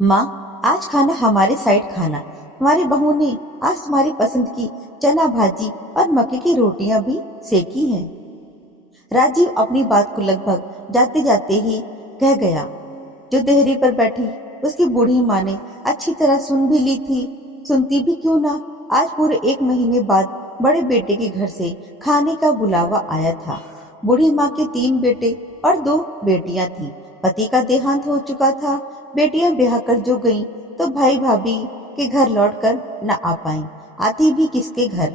माँ, आज खाना हमारे साइड खाना। हमारी बहू ने आज तुम्हारी पसंद की चना भाजी और मक्के की रोटियां भी सेकी हैं। राजीव अपनी बात को लगभग जाते जाते ही कह गया। जो देहरी पर बैठी उसकी बूढ़ी माँ ने अच्छी तरह सुन भी ली थी। सुनती भी क्यों ना, आज पूरे 1 महीने बाद बड़े बेटे के घर से खाने का बुलावा आया था। बूढ़ी माँ के 3 बेटे और 2 बेटियां थी। पति का देहांत हो चुका था। बेटियां ब्याह कर जो गईं तो भाई भाभी के घर लौटकर न आ पाईं। आती भी किसके घर।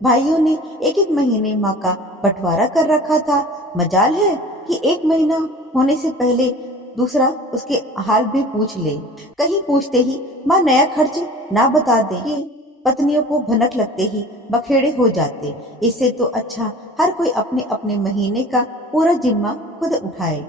भाइयों ने 1-1 महीने माँ का बंटवारा कर रखा था। मजाल है कि 1 महीना होने से पहले दूसरा उसके हाल भी पूछ ले। कहीं पूछते ही माँ नया खर्च ना बता दे कि पत्नियों को भनक लगते ही बखेड़े हो जाते। इससे तो अच्छा हर कोई अपने अपने महीने का पूरा जिम्मा खुद उठाए।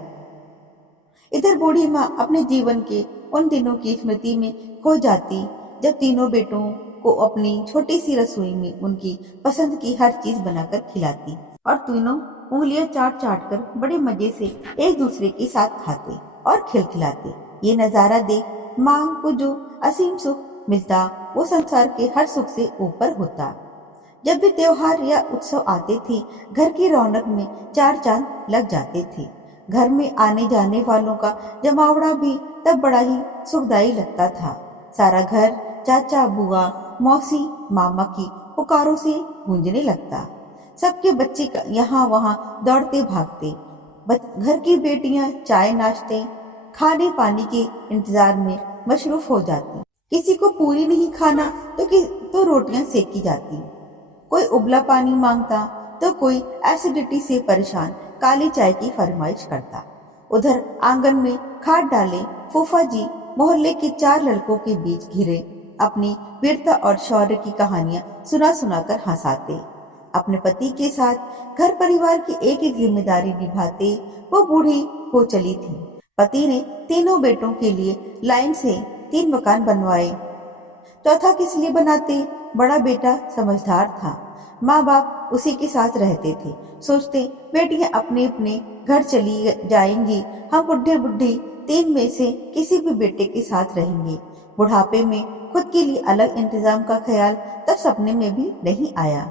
इधर बूढ़ी माँ अपने जीवन के उन दिनों की स्मृति में खो जाती जब तीनों बेटों को अपनी छोटी सी रसोई में उनकी पसंद की हर चीज बनाकर खिलाती और तीनों उंगलियां चाट चाट कर बड़े मजे से एक दूसरे के साथ खाते और खिलखिलाते। ये नजारा देख माँ को जो असीम सुख मिलता वो संसार के हर सुख से ऊपर होता। जब भी त्योहार या उत्सव आते थे घर की रौनक में 4 चांद लग जाते थे। घर में आने जाने वालों का जमावड़ा भी तब बड़ा ही सुखदायी लगता था। सारा घर चाचा बुआ मौसी मामा की पुकारों से गूंजने लगता। सबके बच्चे यहाँ वहाँ दौड़ते भागते। घर की बेटियां चाय नाश्ते खाने पानी के इंतजार में मशरूफ हो जाती। किसी को पूरी नहीं खाना तो रोटियां सेकी जाती। कोई उबला पानी मांगता तो कोई एसिडिटी से परेशान काली चाय की फरमाइश करता। उधर आंगन में खाट डाले फूफा जी मोहल्ले के 4 लड़कों के बीच घिरे अपनी वीरता और शौर्य की कहानियां सुना सुनाकर हंसाते। अपने पति के साथ घर परिवार की एक एक जिम्मेदारी निभाते वो बूढ़ी हो चली थी। पति ने तीनों बेटों के लिए लाइन से 3 मकान बनवाए। चौथा किस लिए बनाते? बड़ा बेटा समझदार था। माँ बाप उसी के साथ रहते थे। सोचते बेटियां अपने अपने घर चली जाएंगी, हम बुढ़े बुढ़ी 3 में से किसी भी बेटे के साथ रहेंगे। बुढ़ापे में खुद के लिए अलग इंतजाम का ख्याल तब सपने में भी नहीं आया।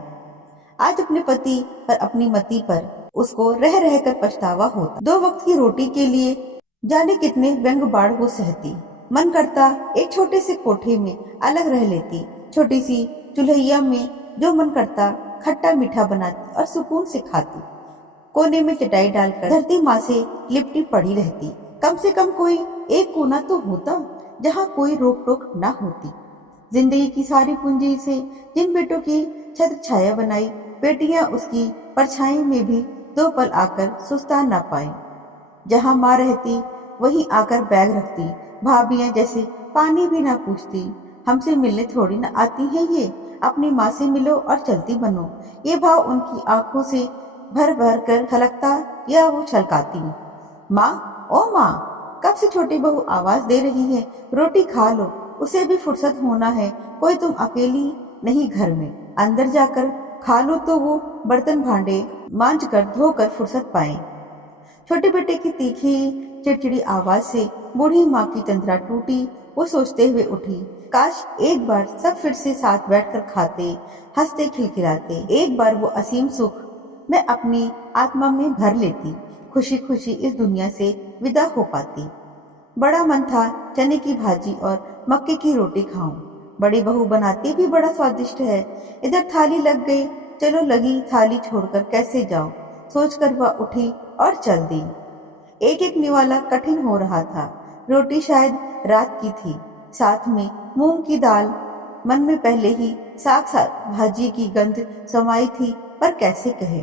आज अपने पति पर अपनी मति पर उसको रह रह कर पछतावा होता। 2 वक्त की रोटी के लिए जाने कितने व्यंग बाढ़ वो सहती। मन करता एक छोटे से कोठे में अलग रह लेती। छोटी सी चुल्हिया में जो मन करता खट्टा मीठा बनाती और सुकून से खाती। कोने में चटाई डालकर धरती माँ से लिपटी पड़ी रहती। कम से कम कोई एक कोना तो होता जहाँ कोई रोक टोक ना होती। जिंदगी की सारी पूंजी से जिन बेटों की छत्र छाया बनाई, बेटियां उसकी परछाई में भी 2 पल आकर सुस्ता ना पाए। जहाँ माँ रहती वहीं आकर बैग रखती। भाभियां जैसे पानी भी ना पूछती। हमसे मिलने थोड़ी ना आती है ये, अपनी माँ से मिलो और चलती बनो। ये भाव उनकी आंखों से भर भर कर छलकता या वो छलकाती। माँ, ओ माँ, कब से छोटी बहू आवाज दे रही है, रोटी खा लो, उसे भी फुर्सत होना है। कोई तुम अकेली नहीं घर में, अंदर जाकर खा लो तो वो बर्तन भांडे मांझ कर धोकर फुर्सत पाए। छोटे बेटे की तीखी चिड़चिड़ी आवाज से बूढ़ी माँ की तंद्रा टूटी। वो सोचते हुए उठी, काश एक बार सब फिर से साथ बैठकर खाते, हंसते खिलखिलाते। एक बार वो असीम सुख मैं अपनी आत्मा में भर लेती, खुशी खुशी इस दुनिया से विदा हो पाती। बड़ा मन था चने की भाजी और मक्के की रोटी खाऊं। बड़ी बहू बनाती भी बड़ा स्वादिष्ट है। इधर थाली लग गई, चलो लगी थाली छोड़कर कैसे जाऊं, सोचकर वह उठी और चल दी। एक एक निवाला कठिन हो रहा था। रोटी शायद रात की थी, साथ में मूंग की दाल। मन में पहले ही साग साग भाजी की गंध समाई थी, पर कैसे कहे।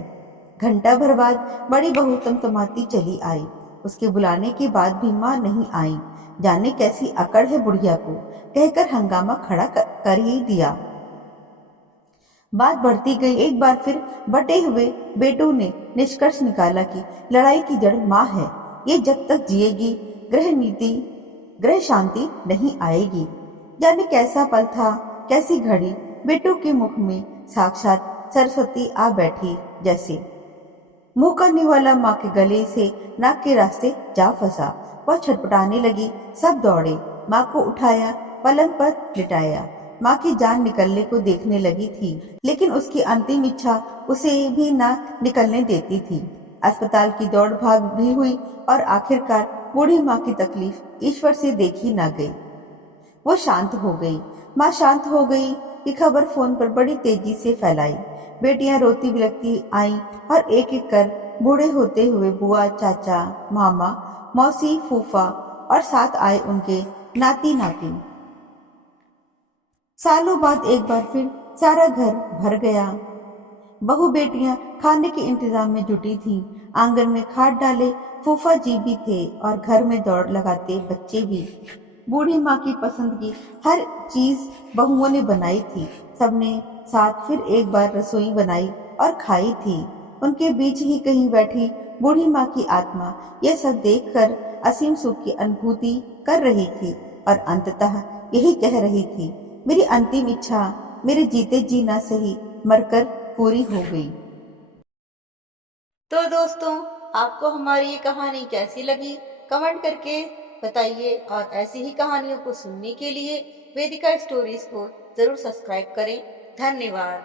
घंटा भर बाद बड़ी बहू तमतमाती चली आई। उसके बुलाने के बाद भी माँ नहीं आई। जाने कैसी अकड़ है बुढ़िया को, कहकर हंगामा खड़ा कर ही दिया। बात बढ़ती गई। एक बार फिर बटे हुए बेटों ने निष्कर्ष निकाला कि लड़ाई की जड़ माँ है। ये जब तक जिएगी ग्रह शांति नहीं आएगी। जाने कैसा पल था, कैसी घड़ी। बेटों के मुख में साक्षात सरस्वती आ बैठी जैसे। मुंह का निवाला माँ के गले से नाक के रास्ते जा फंसा। वह छटपटाने लगी। सब दौड़े। माँ को उठाया, पलंग पर लिटाया। माँ की जान निकलने को देखने लगी थी, लेकिन उसकी अंतिम इच्छा उसे भी ना निकलने देती थी। अस्पताल की दौड़ भाग भी हुई और आखिरकार बूढ़ी माँ की तकलीफ ईश्वर से देखी ना गई। वो शांत हो गई। माँ शांत हो गई कि खबर फोन पर बड़ी तेजी से फैलाई। बेटियां रोती बिलखती आईं और एक एक कर बूढ़े होते हुए बुआ, चाचा, मामा, मौसी, फूफा और साथ आए उनके नाती नातिन। सालों बाद एक बार फिर सारा घर भर गया। बहू बेटियां खाने के इंतजाम में जुटी थीं। आंगन में खाट डाले फूफा जी भी थे और घर में दौड़ लगाते बच्चे भी। बूढ़ी माँ की पसंद की हर चीज बहुओं ने बनाई थी। सबने साथ फिर एक बार रसोई बनाई और खाई थी। उनके बीच ही कहीं बैठी बूढ़ी माँ की आत्मा यह सब देखकर असीम सुख की अनुभूति कर रही थी और अंततः यही कह रही थी, मेरी अंतिम इच्छा मेरे जीते जी ना सही मरकर पूरी हो गई। तो दोस्तों, आपको हमारी ये कहानी कैसी लगी कमेंट करके बताइए और ऐसी ही कहानियों को सुनने के लिए वेदिका स्टोरीज को जरूर सब्सक्राइब करें। धन्यवाद।